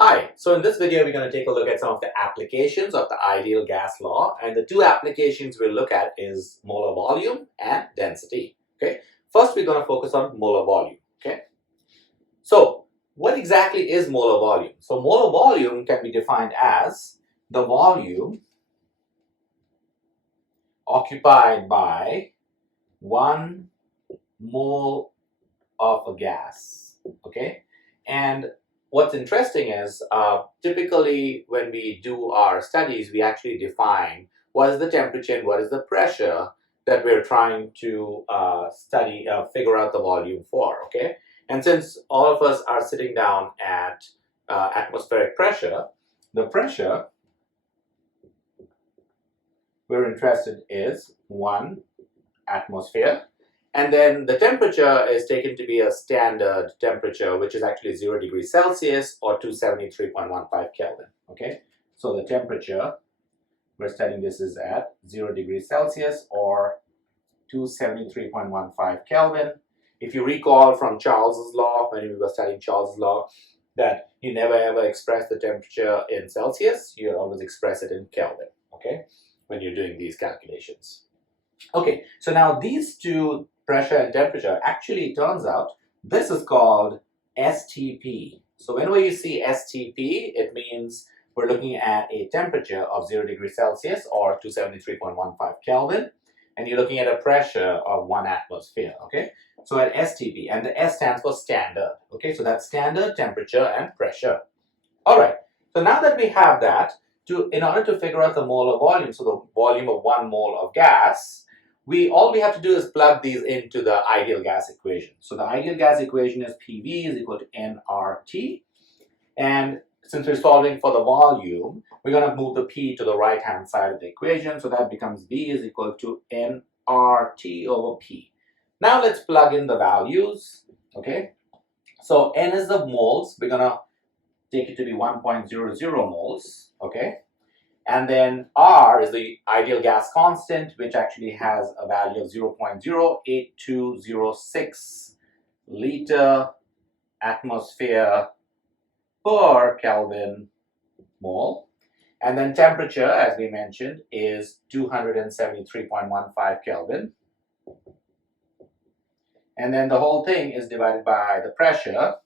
Hi, so in this video we're going to take a look at some of the applications of the ideal gas law, and the two applications we'll look at is molar volume and density. Okay, first we're going to focus on molar volume. Okay, so what exactly is molar volume? So molar volume can be defined as the volume occupied by 1 mole of a gas. Okay, and what's interesting is typically when we do our studies, we actually define what is the temperature and what is the pressure that we're trying to figure out the volume for, okay? And since all of us are sitting down at atmospheric pressure, the pressure we're interested is 1 atmosphere. And then the temperature is taken to be a standard temperature, which is actually 0 degrees Celsius or 273.15 Kelvin. Okay, so the temperature we're studying this is at 0 degrees Celsius or 273.15 Kelvin. If you recall from Charles's law, when we were studying Charles's law, that you never ever express the temperature in Celsius, you always express it in Kelvin, okay, when you're doing these calculations. Okay, so now these two, pressure and temperature, actually turns out this is called STP. So whenever you see STP, it means we're looking at a temperature of 0 degrees Celsius or 273.15 Kelvin, and you're looking at a pressure of 1 atmosphere, okay? So at STP, and the S stands for standard, okay? So that's standard temperature and pressure. All right, so now that we have that, in order to figure out the molar volume, so the volume of 1 mole of gas, all we have to do is plug these into the ideal gas equation. So the ideal gas equation is PV is equal to nRT. And since we're solving for the volume, we're going to move the P to the right-hand side of the equation. So that becomes V is equal to nRT over P. Now let's plug in the values. Okay. So N is the moles. We're going to take it to be 1.00 moles. Okay. And then R is the ideal gas constant, which actually has a value of 0.08206 liter atmosphere per Kelvin mole. And then temperature, as we mentioned, is 273.15 Kelvin. And then the whole thing is divided by the pressure,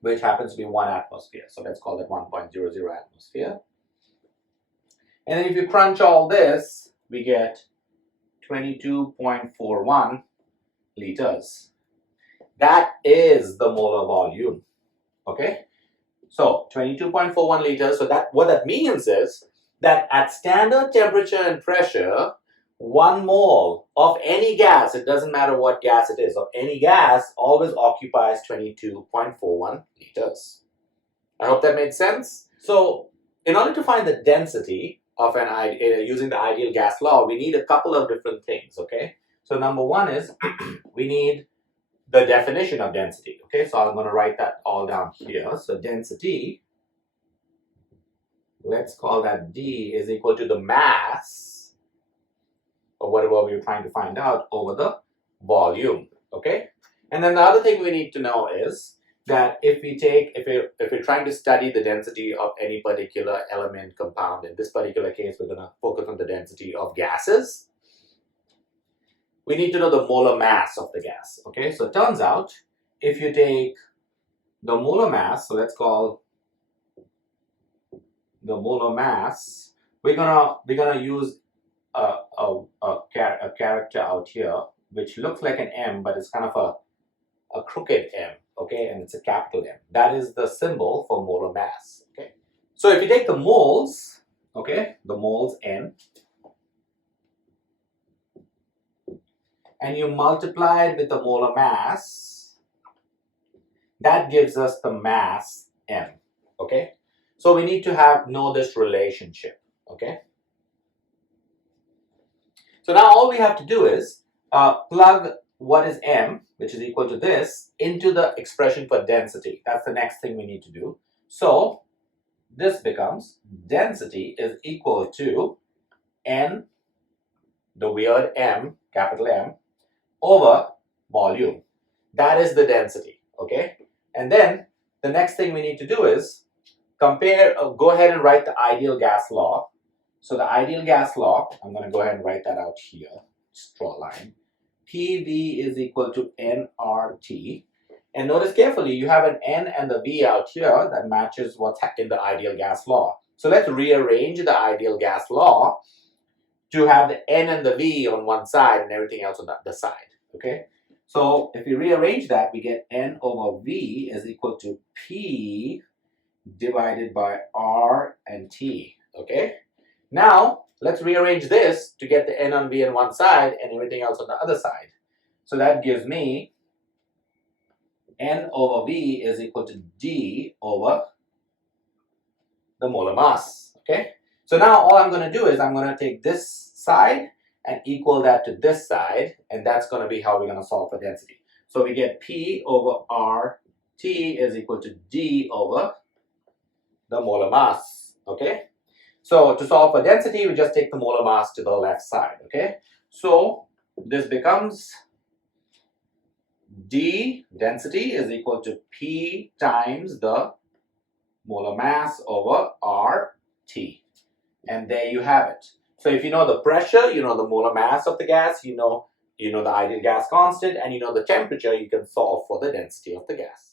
which happens to be 1 atmosphere. So let's call it 1.00 atmosphere. And then if you crunch all this, we get 22.41 liters. That is the molar volume, okay? So 22.41 liters, so what that means is that at standard temperature and pressure, 1 mole of any gas, it doesn't matter what gas it is, of any gas always occupies 22.41 liters. I hope that made sense. So in order to find the density of using the ideal gas law, we need a couple of different things, okay? So number one is we need the definition of density, okay? So I'm going to write that all down here. So density, let's call that D, is equal to the mass, or whatever we're trying to find out, over the volume, okay? And then the other thing we need to know is that if we're trying to study the density of any particular element compound, in this particular case, we're going to focus on the density of gases. We need to know the molar mass of the gas. Okay, so it turns out if you take the molar mass, so let's call the molar mass, we're gonna use a character out here which looks like an M, but it's kind of a crooked M. Okay, and it's a capital M. That is the symbol for molar mass. Okay, so if you take the moles, okay, the moles N, and you multiply it with the molar mass, that gives us the mass M. Okay, so we need to know this relationship. Okay, so now all we have to do is plug what is M, which is equal to this, into the expression for density. That's the next thing we need to do. So this becomes density is equal to N, the weird M, capital M, over volume. That is the density, okay? And then the next thing we need to do is go ahead and write the ideal gas law. So the ideal gas law, I'm going to go ahead and write that out here. Just draw a line. PV is equal to nRT. And notice carefully, you have an N and the V out here that matches what's in the ideal gas law. So let's rearrange the ideal gas law to have the N and the V on one side and everything else on the other side. Okay? So if we rearrange that, we get N over V is equal to P divided by R and T. Okay? Now, let's rearrange this to get the N and V on one side and everything else on the other side. So that gives me N over V is equal to D over the molar mass. Okay? So now all I'm going to do is I'm going to take this side and equal that to this side, and that's going to be how we're going to solve for density. So we get P over R T is equal to D over the molar mass. Okay? So to solve for density, we just take the molar mass to the left side. Okay? So this becomes D density is equal to P times the molar mass over RT. And there you have it. So if you know the pressure, you know the molar mass of the gas, you know the ideal gas constant, and you know the temperature, you can solve for the density of the gas.